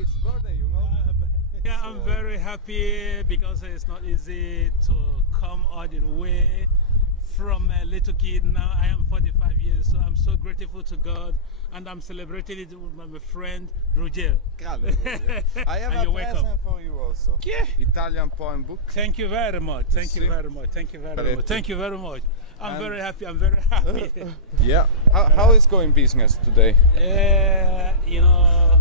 it's birthday, you know. Yeah, I'm very happy because it's not easy to come all the way from a little kid. Now I am 45 years, so I'm so grateful to God, and I'm celebrating it with my friend Ruggero. I have a present for you also. Yeah. Italian poem book. Thank you very much. Thank you very much. Thank you very much. Thank you very much. I'm very happy. I'm very happy. Yeah. How is going business today? You know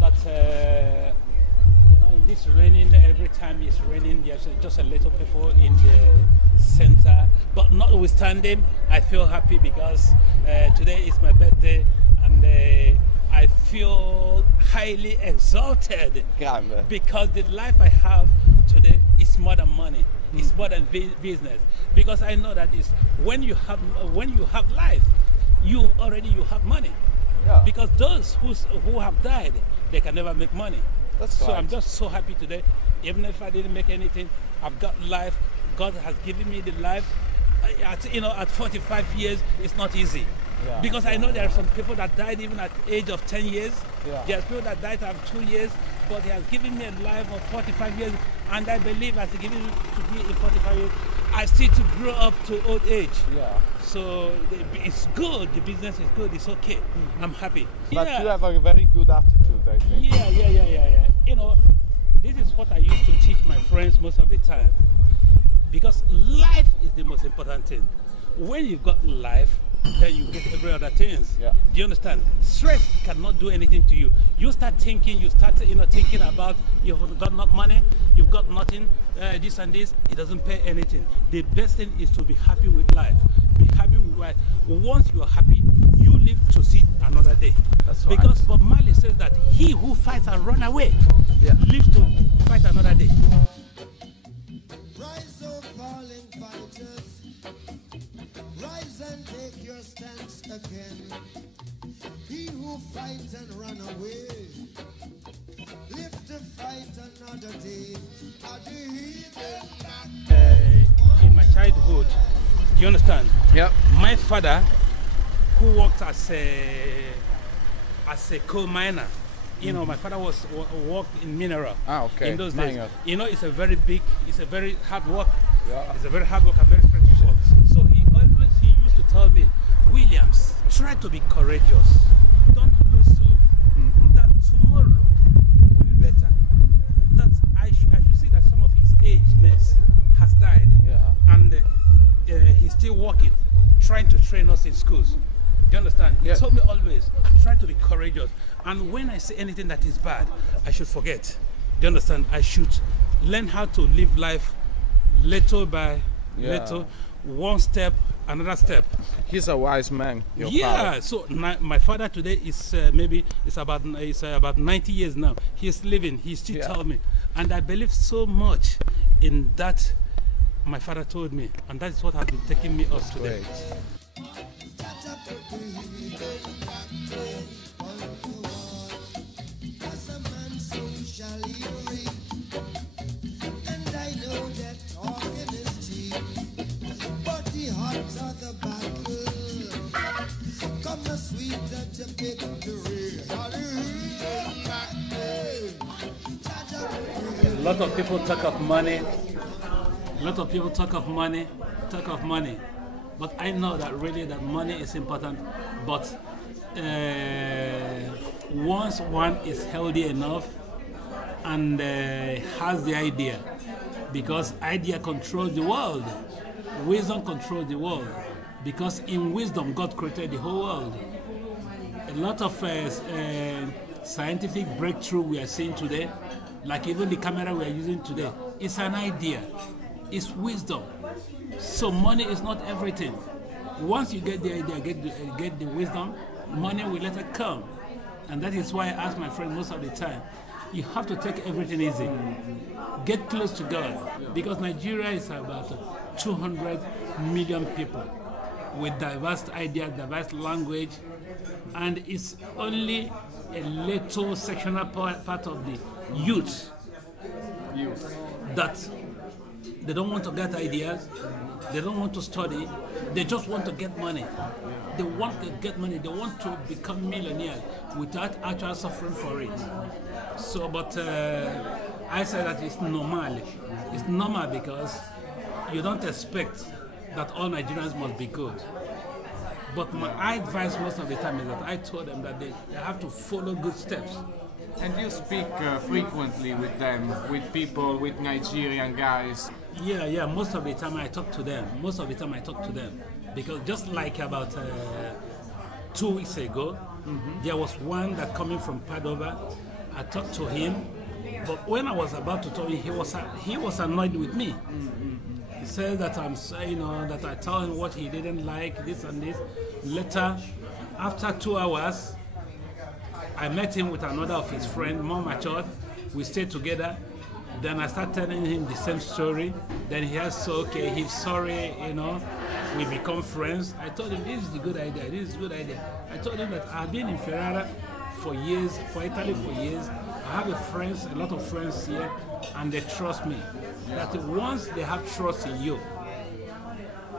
that you know, it's raining. Every time it's raining, there's just a little people in the center. But notwithstanding, I feel happy because today is my birthday, and I feel highly exalted because the life I have today is more than money. It's more than business, because I know that is when you have life, you have money. Yeah. Because those who have died, they can never make money. That's so right. I'm just so happy today. Even if I didn't make anything, I've got life. God has given me the life. At 45 years, it's not easy. Yeah. Because I know there are some people that died even at the age of 10 years. Yeah. There are people that died at 2 years, but He has given me a life of 45 years. And I believe as He given me to be in 45 years, I still to grow up to old age. Yeah. So it's good. The business is good. It's okay. I'm happy. But you have a very good attitude, I think. Yeah. You know, this is what I used to teach my friends most of the time. Because life is the most important thing. When you've got life, then you get every other things. Yeah. Do you understand? Stress cannot do anything to you. You start thinking, thinking about you've got not money, you've got nothing, this and this. It doesn't pay anything. The best thing is to be happy with life. Be happy with life. Once you are happy, you live to see another day. That's right. Because Bob Marley says that he who fights and run away lives to fight another day. Rise, O fallen fighters. Rise and take your stance again. He who fights and run away, live to fight another day. In my childhood, do you understand? Yeah. My father, who worked as a coal miner, you know, my father worked in mineral. Okay. In those days, Miner. you know, it's a very hard work. Yeah. It's a very hard work and very stressful work. So he used to tell me, Williams, try to be courageous. Don't lose hope. That tomorrow will be better. That I should see that some of his age mates has died. Yeah. And he's still working, trying to train us in schools. Do you understand? He told me always, try to be courageous. And when I say anything that is bad, I should forget. Do you understand? I should learn how to live life little by little, one step, another step. He's a wise man, your father. So my father today is about 90 years now. He's living. He still tells me, and I believe so much in that. My father told me, and that is what has been taking me up today. A lot of people talk of money. A lot of people talk of money. But I know that really that money is important. But once one is healthy enough and has the idea, because idea controls the world, wisdom controls the world. Because in wisdom, God created the whole world. A lot of scientific breakthrough we are seeing today, like even the camera we are using today, it's an idea. It's wisdom. So money is not everything. Once you get the idea, get the wisdom, money will later come. And that is why I ask my friend most of the time, you have to take everything easy. Get close to God. Because Nigeria is about 200 million people with diverse ideas, diverse language, and it's only a little sectional part of the youth that they don't want to get ideas, they don't want to study, they just want to get money. They want to get money, they want to become millionaires without actual suffering for it. So, but I say that it's normal. It's normal because you don't expect that all Nigerians must be good. But my advice most of the time is that I told them that they have to follow good steps. And you speak frequently with them, with people, with Nigerian guys? Yeah, most of the time I talk to them. Because just like about 2 weeks ago, there was one that coming from Padova. I talked to him, but when I was about to talk, he was annoyed with me. He said that I'm saying, that I told him what he didn't like, this and this. Later, after 2 hours, I met him with another of his friends, more matured. We stayed together. Then I started telling him the same story. Then he has, okay, he's sorry, we become friends. I told him, this is a good idea. I told him that I've been in Ferrara for years, for Italy for years. I have a lot of friends here, and they trust me. That once they have trust in you,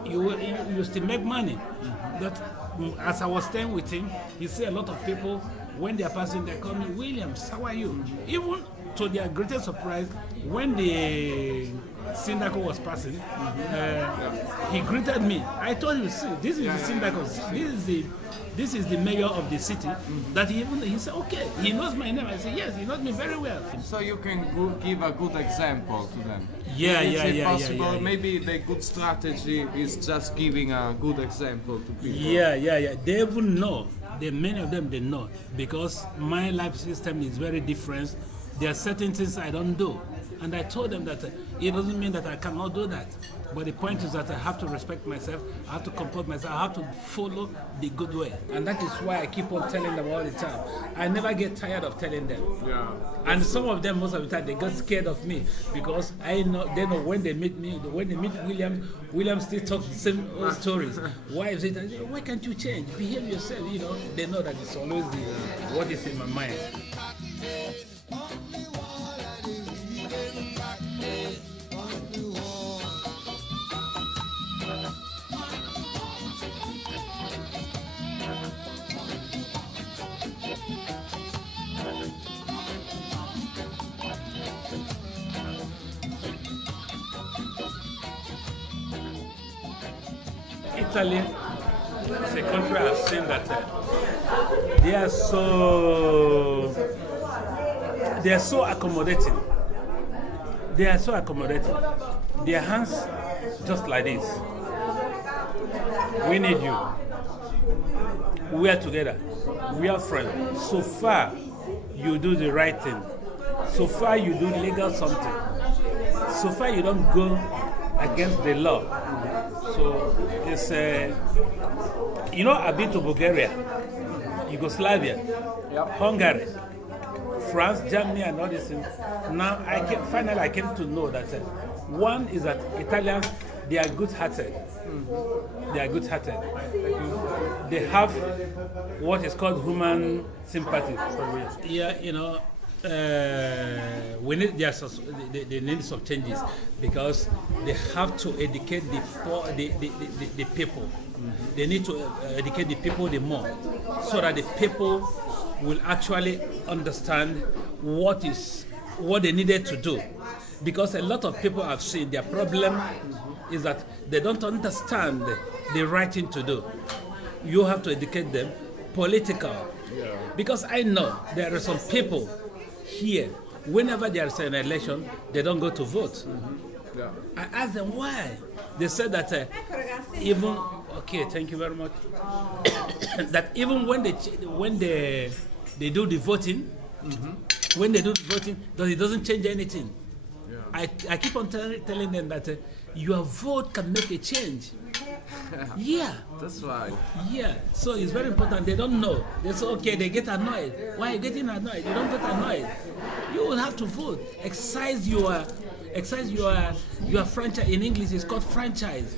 you still make money. That as I was staying with him, you see a lot of people, when they are passing, they call me, Williams, how are you? Even to their greatest surprise, when the Syndako was passing, he greeted me. I told him, see, this is the Syndako, this is the mayor of the city. That he said, okay, he knows my name. I said, yes, he knows me very well. So you can give a good example to them. Yeah. Maybe the good strategy is just giving a good example to people. Yeah. They even know. Many of them, they know. Because my life system is very different. There are certain things I don't do. And I told them that it doesn't mean that I cannot do that. But the point is that I have to respect myself, I have to comport myself, I have to follow the good way. And that is why I keep on telling them all the time. I never get tired of telling them. Yeah. And some of them, most of the time, they get scared of me because they know when they meet me, when they meet Williams still talks the same old stories. Why is it? Why can't you change? Behave yourself, They know that it's always what is in my mind. Italy is a country I've seen that they are so accommodating. Their hands just like this. We need you. We are together. We are friends. So far, you do the right thing. So far, you do legal something. So far, you don't go against the law. So it's I've been to Bulgaria, Yugoslavia, Hungary, France, Germany, and all these things. Now finally I came to know that one is that Italians, they are good-hearted. They are good-hearted. They have what is called human sympathy. Yeah, we need they need some changes because they have to educate the people. They need to educate the people the more, so that the people will actually understand what they needed to do. Because a lot of people have seen their problem is that they don't understand the right thing to do. You have to educate them political. Because I know there are some people here, whenever there is an election, they don't go to vote. I asked them why. They said that thank you very much. That even when they do the voting, it doesn't change anything. I keep on telling them that your vote can make a change. Yeah. That's right. Yeah. So it's very important. They don't know. They say, okay, they get annoyed. Why are you getting annoyed? You don't get annoyed. You will have to vote. Exercise your franchise. In English, it's called franchise.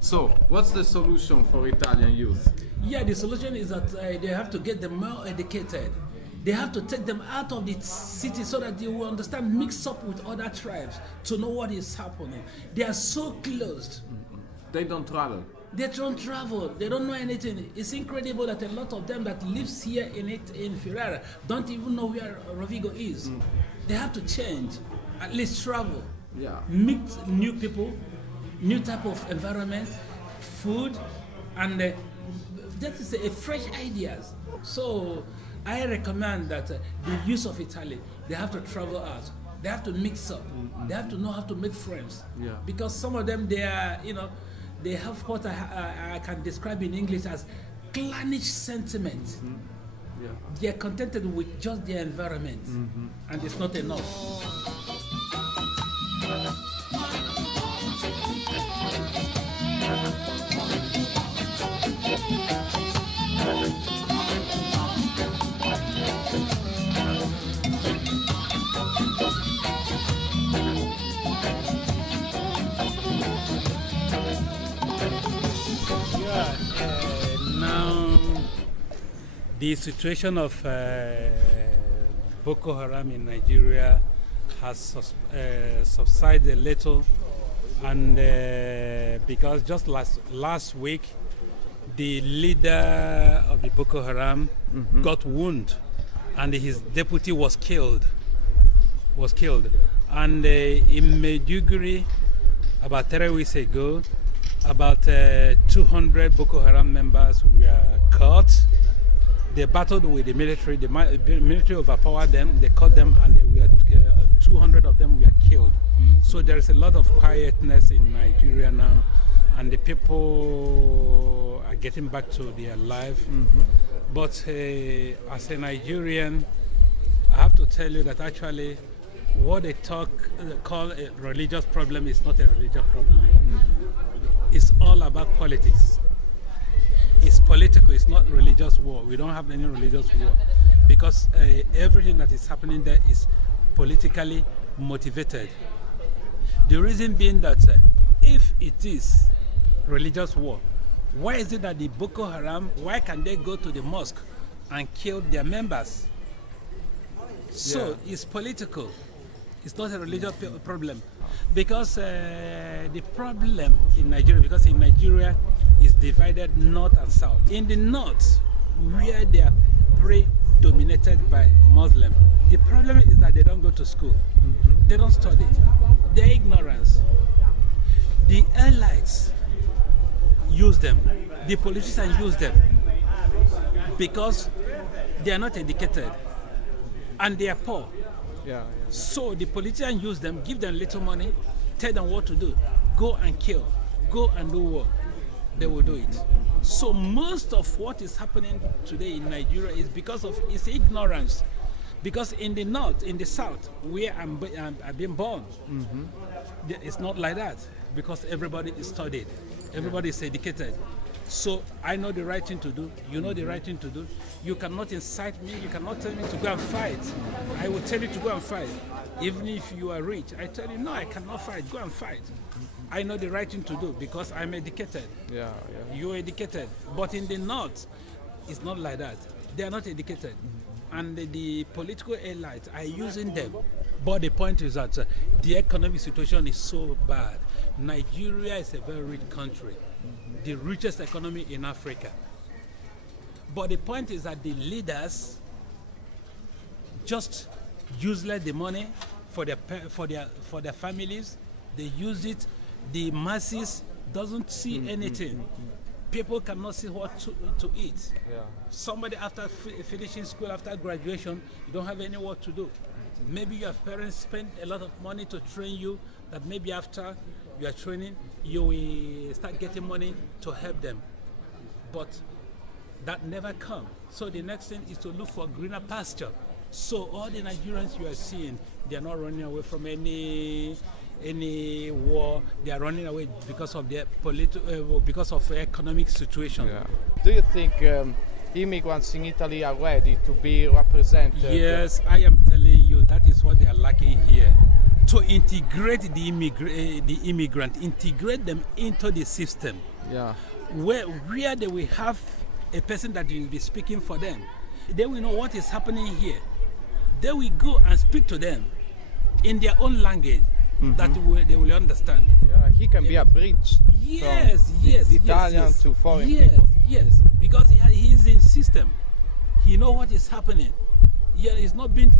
So, what's the solution for Italian youth? Yeah, the solution is that they have to get them more educated. They have to take them out of the city so that they will understand, mix up with other tribes to know what is happening. They are so closed. They don't travel. They don't travel. They don't know anything. It's incredible that a lot of them that lives here in Ferrara don't even know where Ruggero is. They have to change. At least travel. Yeah. Meet new people, new type of environment, food, and that is a fresh ideas. So I recommend that the use of Italy, they have to travel out. They have to mix up. They have to know how to make friends. Yeah. Because some of them, they are, they have what I can describe in English as clannish sentiment. Yeah. They are contented with just their environment, and it's not enough. Now, the situation of Boko Haram in Nigeria has subsided a little, and because just last week the leader of the Boko Haram got wounded, and his deputy was killed. And in Maiduguri, about 3 weeks ago, about 200 Boko Haram members were caught. They battled with the military. The military overpowered them. They caught them, and 200 of them were killed. So there is a lot of quietness in Nigeria now, and the people are getting back to their life. But as a Nigerian, I have to tell you that actually what they call a religious problem is not a religious problem. It's all about politics. It's political, it's not religious war. We don't have any religious war, because everything that is happening there is politically motivated. The reason being that if it is religious war, why is it that the Boko Haram, why can they go to the mosque and kill their members? So it's political. It's not a religious problem. Because the problem in Nigeria, because in Nigeria is divided north and south. In the north, where they are predominated by Muslims, the problem is that they don't go to school. They don't study. Their ignorance. The elites use them. The politicians use them because they are not educated and they are poor. So the politicians use them, give them little money, tell them what to do. Go and kill. Go and do what? They will do it. So most of what is happening today in Nigeria is because of its ignorance. Because in the north, in the south, where I've been born, it's not like that. Because everybody is studied. Everybody is educated. So I know the right thing to do. You know the right thing to do. You cannot incite me. You cannot tell me to go and fight. I will tell you to go and fight. Even if you are rich, I tell you, no, I cannot fight. Go and fight. I know the right thing to do because I'm educated. You're educated. But in the north, it's not like that. They are not educated. And the political elites are using them. But the point is that the economic situation is so bad. Nigeria is a very rich country. The richest economy in Africa. But the point is that the leaders just useless the money for their families. They use it. The masses doesn't see anything. People cannot see what to eat. Somebody after finishing school, after graduation, you don't have any work to do. Maybe your parents spend a lot of money to train you, that maybe after you are training, you will start getting money to help them. But that never comes. So the next thing is to look for greener pasture. So all the Nigerians you are seeing, they are not running away from any war. They are running away because of their because of economic situation. Do you think immigrants in Italy are ready to be represented? Yes, I am telling you, that is what they are lacking here. To integrate the immigrant, integrate them into the system. Where they will have a person that will be speaking for them. They will know what is happening here. They will go and speak to them in their own language. that they will understand. Yeah, he can be a bridge. Yes, from yes, Italian yes, to foreign yes, people. yes, because he is in system. He know what is happening. Yeah, he's not being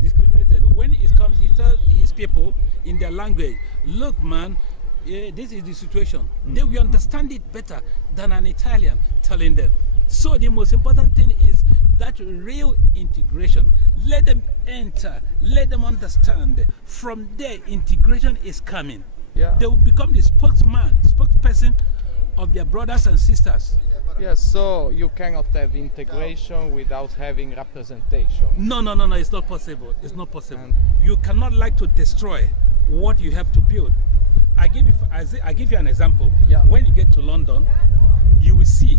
discriminated. When it comes, he tells his people in their language, look, man, this is the situation. They will understand it better than an Italian telling them. So the most important thing is that real integration. Let them enter, let them understand. From there, integration is coming. Yeah. They will become the spokesperson of their brothers and sisters. Yes, so you cannot have integration without having representation. No, it's not possible. It's not possible. You cannot like to destroy what you have to build. I give you an example. Yeah. When you get to London, you will see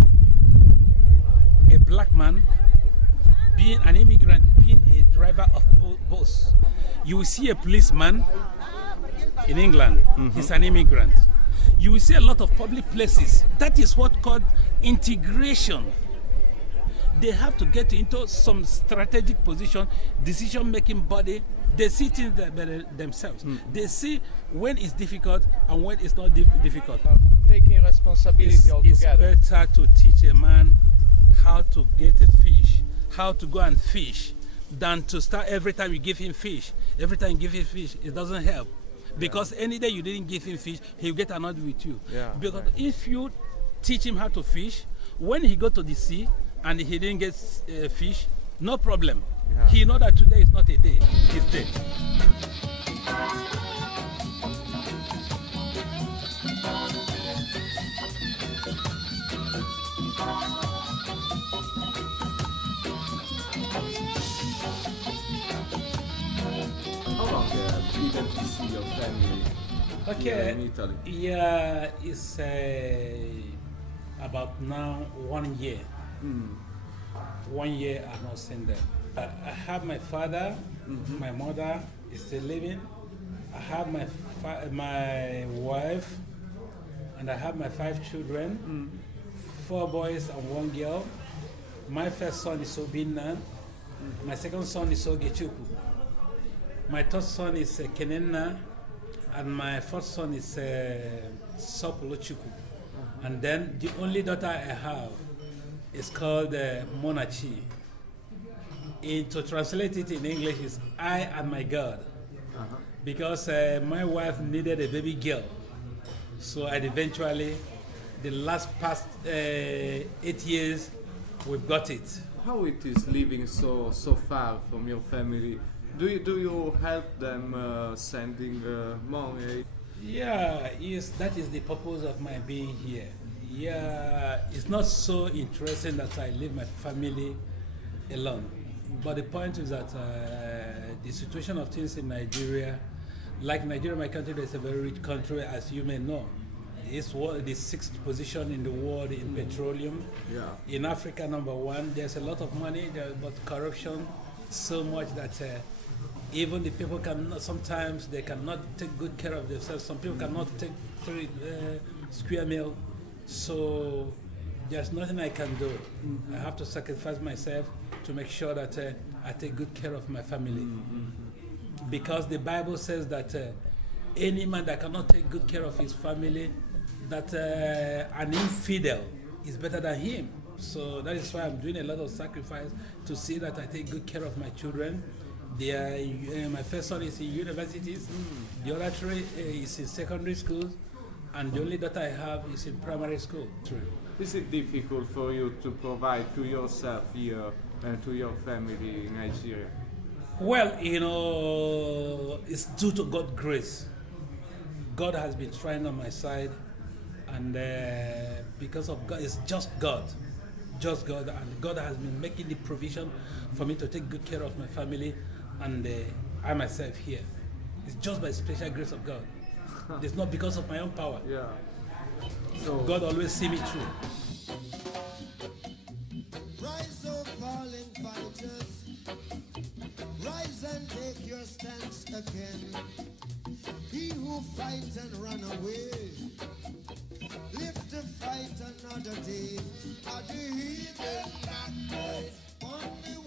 a black man being an immigrant, being a driver of bus. You will see a policeman in England. He's an immigrant. You will see a lot of public places. That is what called integration. They have to get into some strategic position, decision-making body. They see things themselves. They see when it's difficult and when it's not difficult. Taking responsibility altogether. It's better to teach a man how to get a fish, how to go and fish, than to start every time you give him fish. Every time you give him fish, it doesn't help. Because any day you didn't give him fish, he'll get annoyed with you. Yeah, because if you teach him how to fish, when he go to the sea and he didn't get fish, no problem. Yeah. He know that today is not a day, it's day. How long didn't you see your family here in Italy? Yeah, it's about now 1 year. 1 year I've not seen them. I have my father, my mother is still living. I have my wife, and I have my 5 children, 4 boys and 1 girl. My first son is Obinna. My second son is Ogechukwu. My third son is Kenenna, and my fourth son is Sopolochukwu. And then the only daughter I have is called Monachi. To translate it in English is I and my God. Because my wife needed a baby girl. So eventually, the past 8 years, we've got it. How it is living so far from your family? Do you help them sending money? Yeah, yes, that is the purpose of my being here. Yeah, it's not so interesting that I leave my family alone. But the point is that the situation of things in Nigeria, like Nigeria, my country, is a very rich country, as you may know. It's the 6th position in the world in petroleum. Yeah. In Africa, #1. There's a lot of money, but corruption so much that even the people sometimes they cannot take good care of themselves. Some people cannot take 3 square meal. So there's nothing I can do. I have to sacrifice myself to make sure that I take good care of my family. Because the Bible says that any man that cannot take good care of his family, that an infidel is better than him. So that is why I'm doing a lot of sacrifice to see that I take good care of my children. My first son is in universities, the other 3 is in secondary schools, and the only daughter I have is in primary school. Is it difficult for you to provide to yourself here and to your family in Nigeria? Well, it's due to God's grace. God has been trying on my side, and because of God, it's just God, and God has been making the provision for me to take good care of my family and I myself here. It's just by special grace of God. It's not because of my own power. Yeah. So God always see me through. Rise, O fallen fighters, rise and take your stance again. He who fights and run away, live to fight another day. Are the heathen not on the